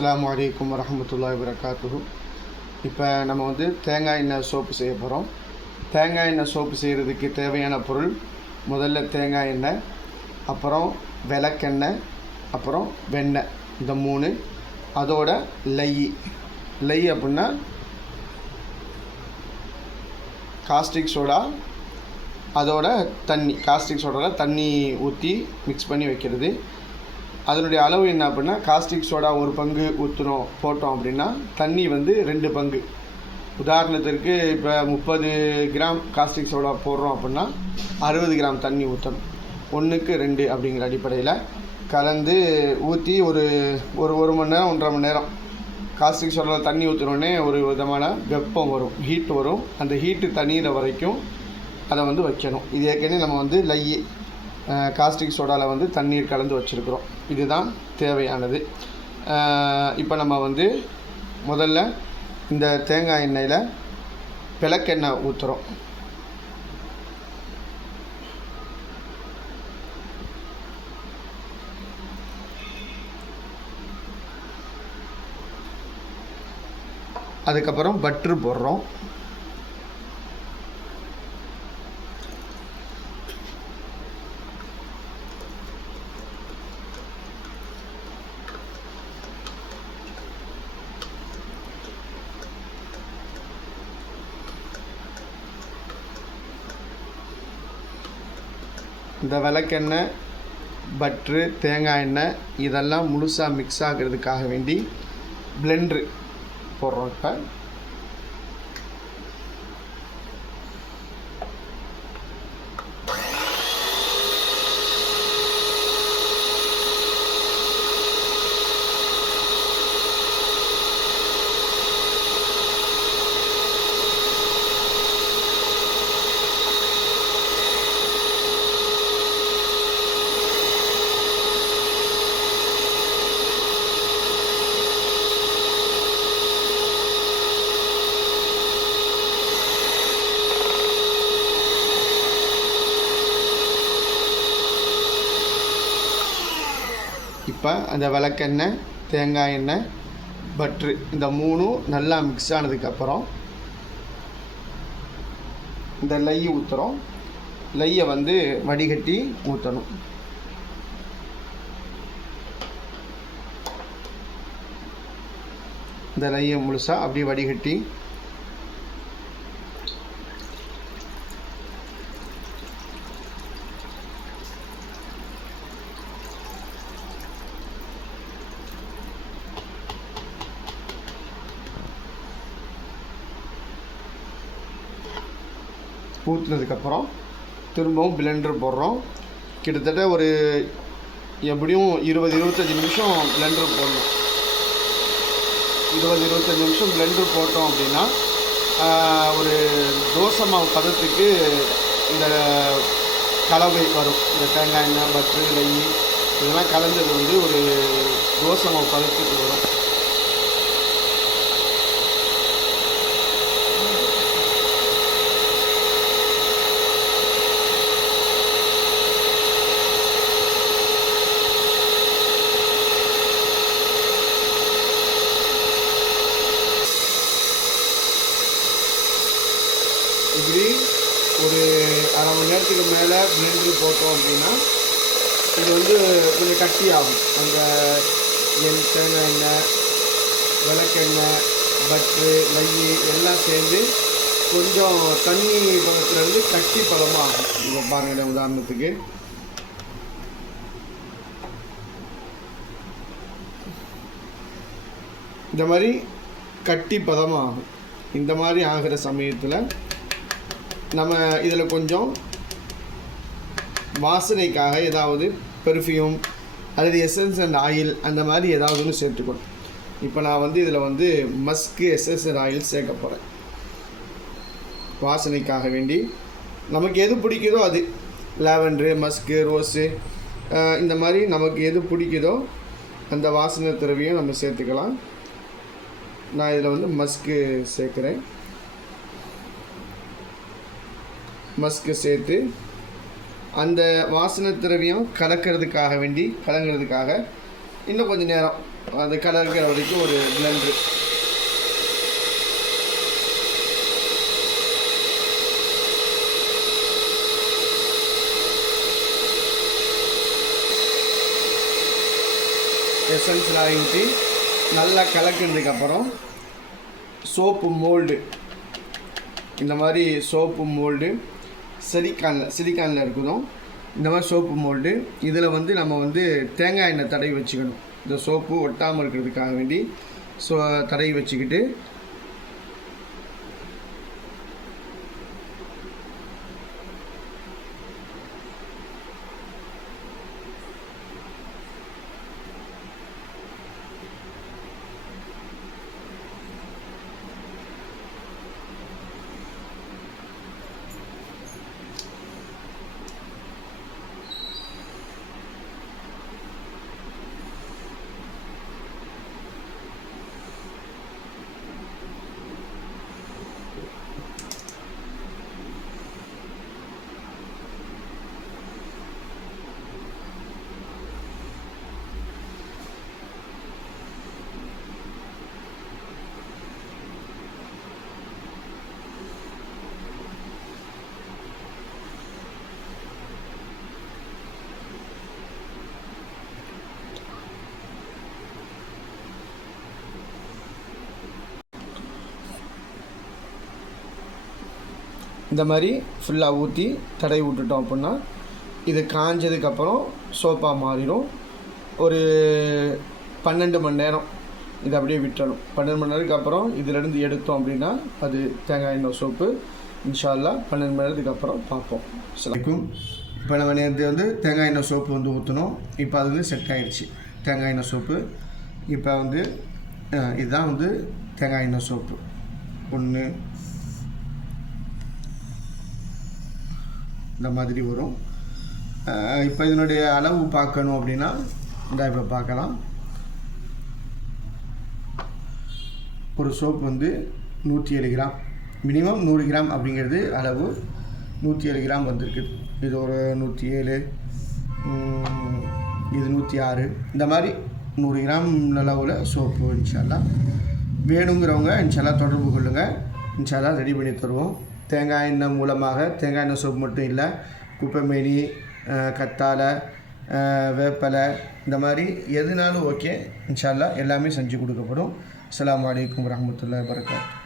அஸ்லாம் வலைக்கம் வரமத்துல்லா வரகாத்துஹு இப்போ நம்ம வந்து தேங்காய் எண்ணெய் சோப்பு செய்ய போகிறோம் தேங்காய் எண்ணெய் சோப்பு செய்கிறதுக்கு தேவையான பொருள் முதல்ல தேங்காய் எண்ணெய் அப்புறம் விளக்கெண்ணெய் அப்புறம் வெண்ணெய் இந்த மூணு. அதோட லை லை அப்படின்னா காஸ்டிக் சோடா அதோட தண்ணி காஸ்டிக் சோடாவில் தண்ணி ஊற்றி மிக்ஸ் பண்ணி வைக்கிறது. அதனுடைய அளவு என்ன அப்படின்னா காஸ்டிக் சோடா ஒரு பங்கு ஊற்றுறோம் போட்டோம் அப்படின்னா தண்ணி வந்து ரெண்டு பங்கு. உதாரணத்திற்கு இப்போ முப்பது கிராம் காஸ்டிக் சோடா போடுறோம் அப்படின்னா அறுபது கிராம் தண்ணி ஊற்றணும் ஒன்றுக்கு ரெண்டு அப்படிங்கிற அடிப்படையில் கலந்து ஊற்றி ஒரு ஒரு ஒரு மணி நேரம் ஒன்றரை மணி நேரம். காஸ்டிக் சோடாவில் தண்ணி ஊற்றுனோடனே ஒரு விதமான வெப்பம் வரும் ஹீட் வரும். அந்த ஹீட்டு தண்ணீர வரைக்கும் அதை வந்து வைக்கணும். இது ஏற்கனவே நம்ம வந்து லை காஸ்டிக் சோடாவில் வந்து தண்ணீர் கலந்து வச்சுருக்குறோம். இதுதான் தேவையானது. இப்போ நம்ம வந்து முதல்ல இந்த தேங்காய் எண்ணெயில் விளக்கெண்ணெய் ஊற்றுறோம் அதுக்கப்புறம் பட்ரு போடுறோம். இந்த விளக்கெண்ணெய் பட்ரு தேங்காய் எண்ணெய் இதெல்லாம் முழுசாக மிக்ஸ் ஆகிறதுக்காக வேண்டி பிளெண்ட்ரு போடுறோம் இப்போ. இப்போ அந்த விளக்கெண்ணெய் தேங்காய் எண்ணெய் பட்ரு இந்த மூணும் நல்லா மிக்ஸ் ஆனதுக்கப்புறம் இந்த லை ஊற்றுறோம் லையை வந்து வடிகட்டி ஊற்றணும் இந்த லையை முழுசாக அப்படியே வடிகட்டி ஊற்றுனதுக்கப்புறம் திரும்பவும் பிளெண்டர் போடுறோம். கிட்டத்தட்ட ஒரு எப்படியும் இருபது இருபத்தஞ்சி நிமிஷம் பிளெண்டர் போடணும். இருபது இருபத்தஞ்சி நிமிஷம் பிளெண்டர் போட்டோம் அப்படின்னா ஒரு தோசை மாவு பதத்துக்கு இந்த கலவை வரும். இந்த தேங்காய் எண்ணெய் பட்ரு நெய் இதெல்லாம் கலந்தது வந்து ஒரு தோசை மாவு பதத்துக்கு வரும். இப்படி ஒரு அரை மணி நேரத்துக்கு மேலே பிளெண்டரு போட்டோம் அப்படின்னா இது வந்து கொஞ்சம் கட்டி ஆகும் அந்த எண் தேங்காய் எண்ணெய் விளக்கெண்ணெய் பட்ரு நெய் எல்லாம் சேர்ந்து கொஞ்சம் தண்ணி பதத்துலேருந்து கட்டி பதமாக ஆகும் இப்போ பாருங்கள் உதாரணத்துக்கு. இந்த மாதிரி கட்டி பதமாகும். இந்த மாதிரி ஆகிற சமயத்தில் நம்ம இதில் கொஞ்சம் வாசனைக்காக ஏதாவது பெர்ஃப்யூம் அல்லது எசன்ஸ் அண்ட் ஆயில் அந்த மாதிரி ஏதாவது ஒன்று சேர்த்துக்கணும். இப்போ நான் வந்து இதில் வந்து மஸ்க்கு எசன்ஸ் அண்ட் ஆயில் சேர்க்க போகிறேன் வாசனைக்காக வேண்டி. நமக்கு எது பிடிக்குதோ அது. லாவெண்ட்ரு மஸ்க்கு ரோஸு இந்த மாதிரி நமக்கு எது பிடிக்குதோ அந்த வாசனை திரவியம் நம்ம சேர்த்துக்கலாம். நான் இதில் வந்து மஸ்க்கு சேர்க்குறேன். மஸ்க்கு சேர்த்து அந்த வாசனை திரவியம் கலக்கிறதுக்காக வேண்டி கலங்கிறதுக்காக இன்னும் கொஞ்சம் நேரம் அது கலர்கிற வரைக்கும் ஒரு பிளெண்டு எசன்ஸ்லாம் ஊற்றி நல்லா கலக்கினதுக்கப்புறம் சோப்பு மோல்டு இந்த மாதிரி சோப்பு மோல்டு செரிக்கானில் சிலிக்கானில் இருக்கணும். இந்த மாதிரி சோப்பு மோல்டு. இதில் வந்து நம்ம வந்து தேங்காய் எண்ணெய் தடவி வச்சுக்கணும். இந்த சோப்பு ஒட்டாமல் இருக்கிறதுக்காக வேண்டி. ஸோ தடவி வச்சுக்கிட்டு இந்த மாதிரி ஃபுல்லாக ஊற்றி தடவி விட்டுட்டோம் அப்படின்னா இது காஞ்சதுக்கப்புறம் சோப்பாக மாறிடும். ஒரு பன்னெண்டு மணி நேரம் இதை அப்படியே விட்டுறணும். பன்னெண்டு மணி நேரத்துக்கு அப்புறம் இதிலேருந்து எடுத்தோம் அப்படின்னா அது தேங்காய் எண்ணெய் சோப்பு இன்ஷால்லா பன்னெண்டு மணி நேரத்துக்கு அப்புறம் பார்ப்போம். அஸ்ஸலாமுக்கும் இப்போ நம்ம நேரத்து வந்து தேங்காய் எண்ணெய் சோப்பு வந்து ஊற்றணும் இப்போ அது வந்து செட் ஆகிடுச்சு தேங்காய் எண்ணெய் சோப்பு இப்போ வந்து இதுதான் வந்து தேங்காய் எண்ணெய் சோப்பு ஒன்று இந்த மாதிரி வரும். இப்போ இதனுடைய அளவு பார்க்கணும் அப்படின்னா இந்த இப்போ பார்க்கலாம். ஒரு சோப் வந்து நூற்றி ஏழு கிராம். மினிமம் நூறு கிராம் அப்படிங்கிறது அளவு. நூற்றி ஏழு கிராம் வந்திருக்கு. இது ஒரு நூற்றி ஏழு இது நூற்றி ஆறு. இந்த மாதிரி நூறு கிராம் அளவில் சோப்பு இன்ஷால்லாம் வேணுங்கிறவங்க இன்ஷால்லாம் தொடர்பு கொள்ளுங்கள் இன்ஷால்லாம் ரெடி பண்ணி தருவோம். தேங்காய் எண்ணெய் மூலமாக தேங்காய் எண்ணெய் சோப்பு மட்டும் இல்லை குப்பைமேனி கத்தாழை வேப்பலை இந்த மாதிரி எதுனாலும் ஓகே இன்ஷால்லா எல்லாமே செஞ்சு கொடுக்கப்படும். அஸ்ஸலாமு வலைக்கம் வரஹ்மத்துல்லாஹி வரகாத்து